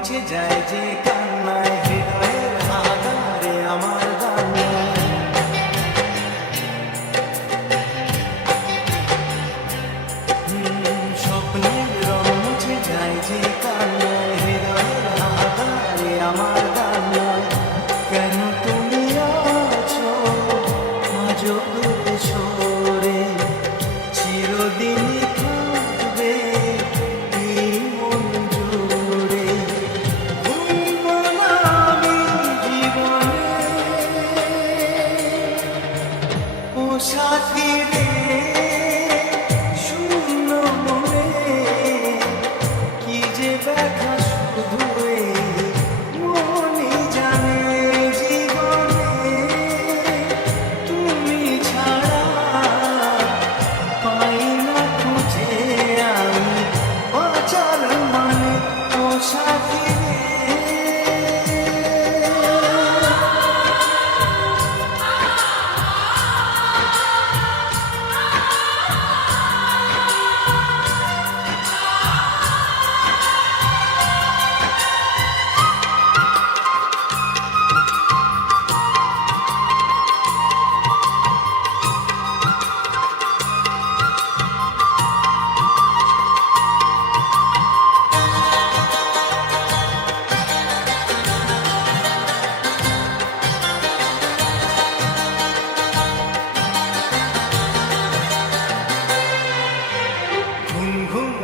মুছে যায় যে কান্নায়, হৃদয়ের আধারে আমার স্বপ্নের রং মুছে যায় যে কান্নায়, হৃদয়ের আধারে আমার কান্নায় কেন তুমি আছো, আজও ছোড়ে চিরদিন সাথী